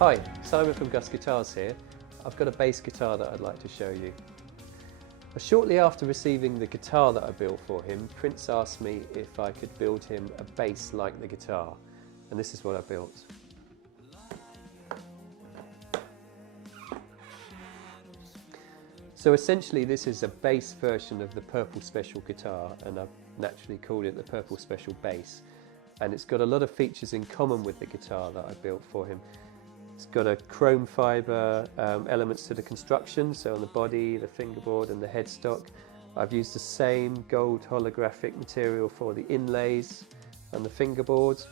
Hi, Simon from Gus Guitars here. I've got a bass guitar that I'd like to show you. Shortly after receiving the guitar that I built for him, Prince asked me if I could build him a bass like the guitar, and this is what I built. So essentially this is a bass version of the Purple Special guitar, and I've naturally called it the Purple Special Bass, and it's got a lot of features in common with the guitar that I built for him. It's got a chrome fibre elements to the construction, so on the body, the fingerboard and the headstock. I've used the same gold holographic material for the inlays and the fingerboard.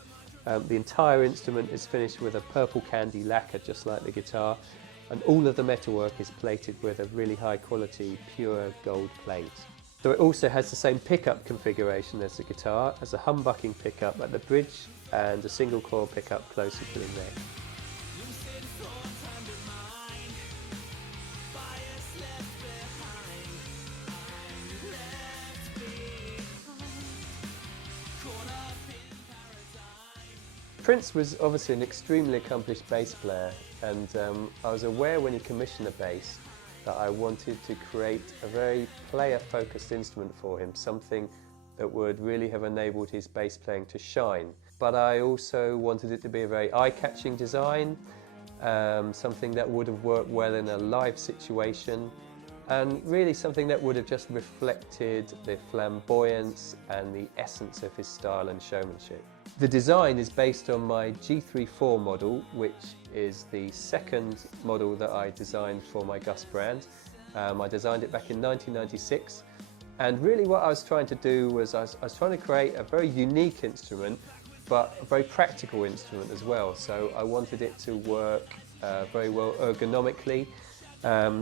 The entire instrument is finished with a purple candy lacquer, just like the guitar, and all of the metalwork is plated with a really high quality pure gold plate. So it also has the same pickup configuration as the guitar, as a humbucking pickup at the bridge and a single coil pickup closer to the neck. Prince was obviously an extremely accomplished bass player, and I was aware when he commissioned a bass that I wanted to create a very player-focused instrument for him, something that would really have enabled his bass playing to shine. But I also wanted it to be a very eye-catching design, something that would have worked well in a live situation, and really something that would have just reflected the flamboyance and the essence of his style and showmanship. The design is based on my G34 model, which is the second model that I designed for my Gus brand. I designed it back in 1996, and really what I was trying to do was I was trying to create a very unique instrument, but a very practical instrument as well. So I wanted it to work very well ergonomically.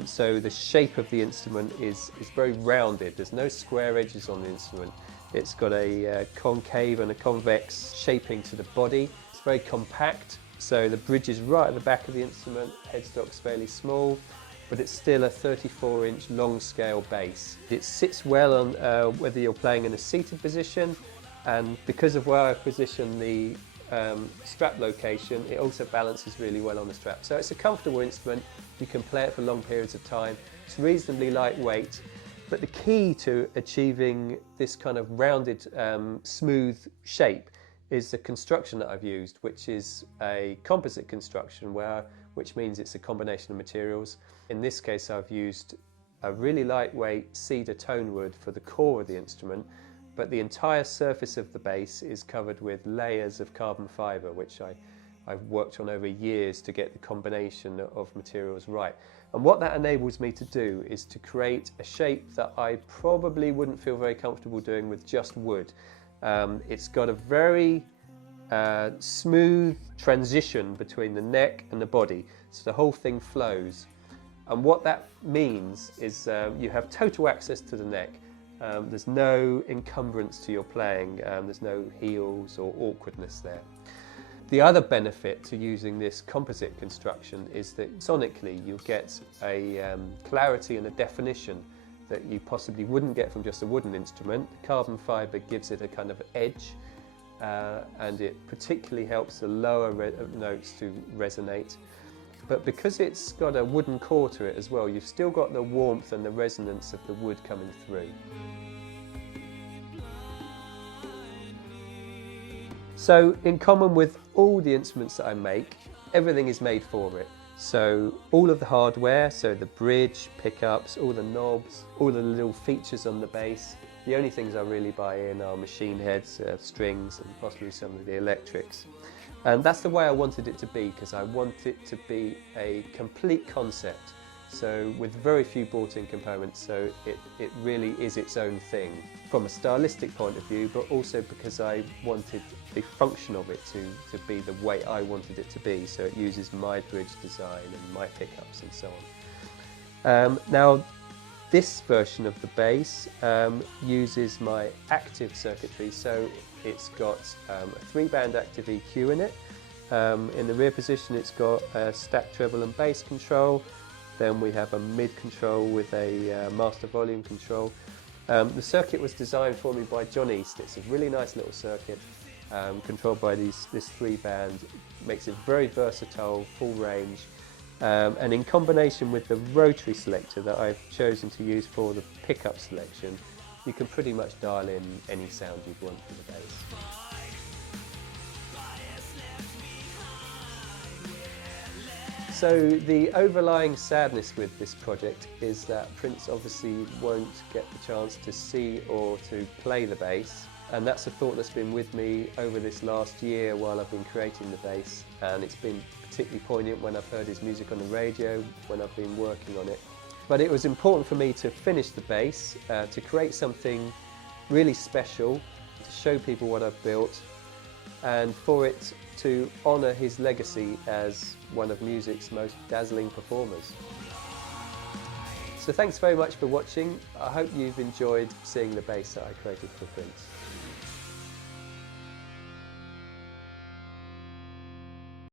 So the shape of the instrument is very rounded. There's no square edges on the instrument. It's got a concave and a convex shaping to the body. It's very compact, so the bridge is right at the back of the instrument. Headstock's fairly small, but it's still a 34-inch long scale bass. It sits well on whether you're playing in a seated position, and because of where I position the strap location, it also balances really well on the strap. So it's a comfortable instrument. You can play it for long periods of time. It's reasonably lightweight, but the key to achieving this kind of rounded, smooth shape is the construction that I've used, which is a composite construction, which means it's a combination of materials. In this case, I've used a really lightweight cedar tone wood for the core of the instrument, but the entire surface of the bass is covered with layers of carbon fibre, which I've worked on over years to get the combination of materials right. And what that enables me to do is to create a shape that I probably wouldn't feel very comfortable doing with just wood. It's got a very smooth transition between the neck and the body, so the whole thing flows. And what that means is you have total access to the neck. There's no encumbrance to your playing, there's no heels or awkwardness there. The other benefit to using this composite construction is that sonically you'll get a clarity and a definition that you possibly wouldn't get from just a wooden instrument. The carbon fibre gives it a kind of edge, and it particularly helps the lower notes to resonate. But because it's got a wooden core to it as well, you've still got the warmth and the resonance of the wood coming through. So in common with all the instruments that I make, everything is made for it. So all of the hardware, so the bridge, pickups, all the knobs, all the little features on the bass, the only things I really buy in are machine heads, strings, and possibly some of the electrics. And that's the way I wanted it to be, because I want it to be a complete concept, so with very few bought-in components, so it really is its own thing from a stylistic point of view, but also because I wanted the function of it to be the way I wanted it to be, so it uses my bridge design and my pickups and so on. Now this version of the bass uses my active circuitry, so it's got a 3-band active EQ in it. In the rear position it's got a stack treble and bass control. Then we have a mid control with a master volume control. The circuit was designed for me by John East. It's a really nice little circuit. controlled by this 3-band, makes it very versatile, full range, and in combination with the rotary selector that I've chosen to use for the pickup selection, you can pretty much dial in any sound you'd want for the bass. So the overlying sadness with this project is that Prince obviously won't get the chance to see or to play the bass, and that's a thought that's been with me over this last year while I've been creating the bass, and it's been particularly poignant when I've heard his music on the radio, when I've been working on it. But it was important for me to finish the bass, to create something really special, to show people what I've built, and for it to honour his legacy as one of music's most dazzling performers. So thanks very much for watching. I hope you've enjoyed seeing the bass that I created for Prince.